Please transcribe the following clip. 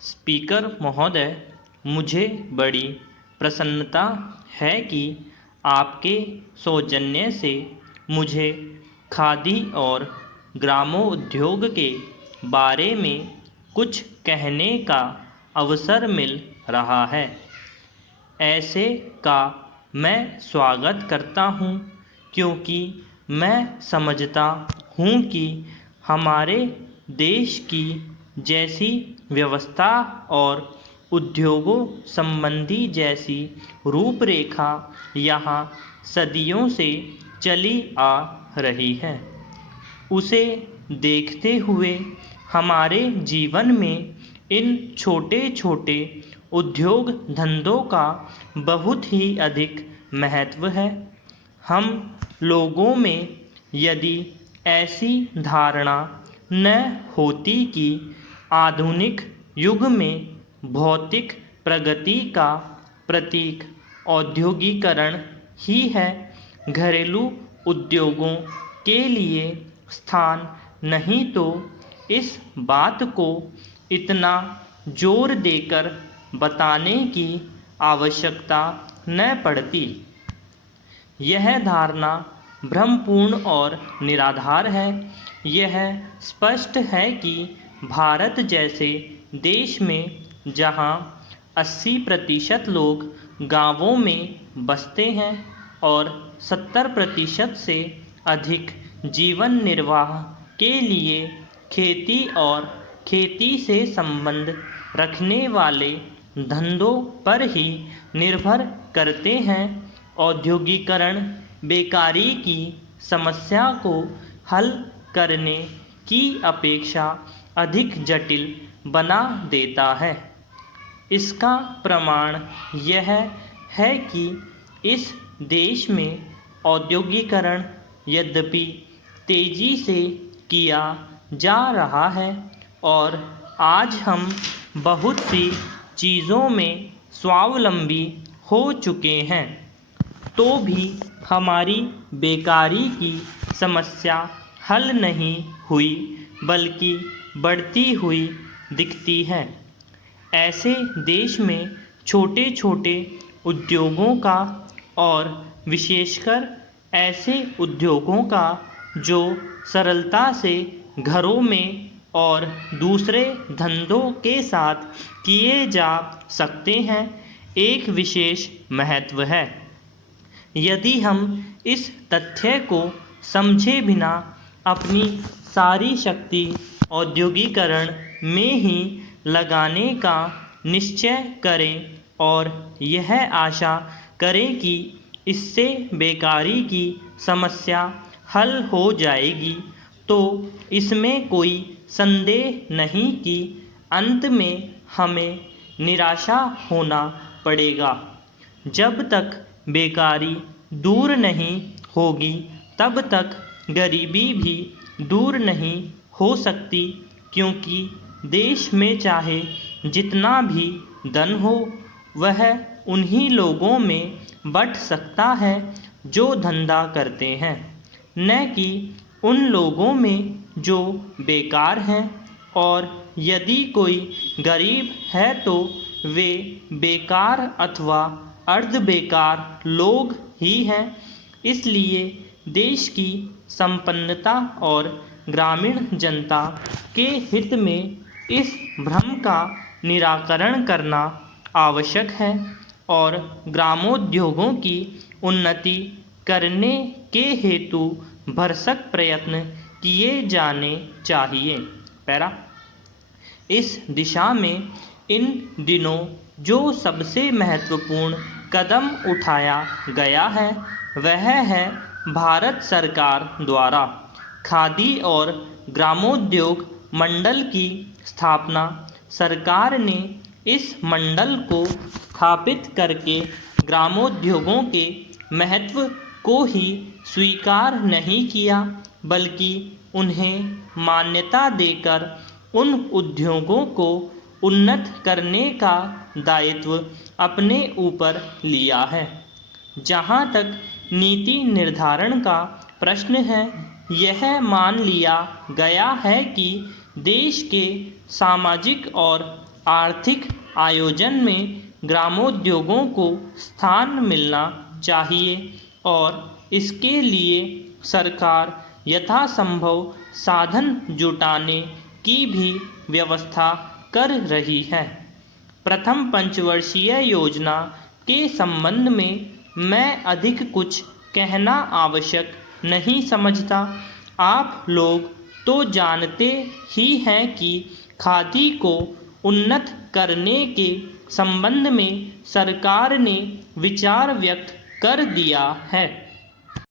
Speaker महोदय, मुझे बड़ी प्रसन्नता है कि आपके सौजन्य से मुझे खादी और ग्रामोद्योग के बारे में कुछ कहने का अवसर मिल रहा है। ऐसे का मैं स्वागत करता हूँ, क्योंकि मैं समझता हूँ कि हमारे देश की जैसी व्यवस्था और उद्योगों संबंधी जैसी रूपरेखा यहाँ सदियों से चली आ रही है, उसे देखते हुए हमारे जीवन में इन छोटे छोटे उद्योग धंधों का बहुत ही अधिक महत्व है। हम लोगों में यदि ऐसी धारणा न होती कि आधुनिक युग में भौतिक प्रगति का प्रतीक औद्योगिकरण ही है, घरेलू उद्योगों के लिए स्थान नहीं तो इस बात को इतना जोर देकर बताने की आवश्यकता न पड़ती। यह धारणा भ्रमपूर्ण और निराधार है। यह स्पष्ट है कि भारत जैसे देश में जहां 80% लोग गांवों में बसते हैं और 70% से अधिक जीवन निर्वाह के लिए खेती और खेती से संबंध रखने वाले धंधों पर ही निर्भर करते हैं, औद्योगिकरण बेकारी की समस्या को हल करने की अपेक्षा अधिक जटिल बना देता है। इसका प्रमाण यह है कि इस देश में औद्योगिकरण यद्यपि तेजी से किया जा रहा है और आज हम बहुत सी चीज़ों में स्वावलंबी हो चुके हैं, तो भी हमारी बेकारी की समस्या हल नहीं हुई बल्कि बढ़ती हुई दिखती है। ऐसे देश में छोटे छोटे उद्योगों का और विशेषकर ऐसे उद्योगों का जो सरलता से घरों में और दूसरे धंधों के साथ किए जा सकते हैं, एक विशेष महत्व है। यदि हम इस तथ्य को समझे बिना अपनी सारी शक्ति औद्योगिकरण में ही लगाने का निश्चय करें और यह आशा करें कि इससे बेकारी की समस्या हल हो जाएगी, तो इसमें कोई संदेह नहीं कि अंत में हमें निराशा होना पड़ेगा। जब तक बेकारी दूर नहीं होगी तब तक गरीबी भी दूर नहीं हो सकती, क्योंकि देश में चाहे जितना भी धन हो वह उन्हीं लोगों में बंट सकता है जो धंधा करते हैं, न कि उन लोगों में जो बेकार हैं। और यदि कोई गरीब है तो वे बेकार अथवा अर्ध बेकार लोग ही हैं। इसलिए देश की संपन्नता और ग्रामीण जनता के हित में इस भ्रम का निराकरण करना आवश्यक है और ग्रामोद्योगों की उन्नति करने के हेतु भरसक प्रयत्न किए जाने चाहिए। पैरा इस दिशा में इन दिनों जो सबसे महत्वपूर्ण कदम उठाया गया है वह है भारत सरकार द्वारा खादी और ग्रामोद्योग मंडल की स्थापना। सरकार ने इस मंडल को स्थापित करके ग्रामोद्योगों के महत्व को ही स्वीकार नहीं किया बल्कि उन्हें मान्यता देकर उन उद्योगों को उन्नत करने का दायित्व अपने ऊपर लिया है। जहाँ तक नीति निर्धारण का प्रश्न है, यह मान लिया गया है कि देश के सामाजिक और आर्थिक आयोजन में ग्रामोद्योगों को स्थान मिलना चाहिए और इसके लिए सरकार यथासंभव साधन जुटाने की भी व्यवस्था कर रही है। प्रथम पंचवर्षीय योजना के संबंध में मैं अधिक कुछ कहना आवश्यक नहीं समझता। आप लोग तो जानते ही हैं कि खादी को उन्नत करने के संबंध में सरकार ने विचार व्यक्त कर दिया है।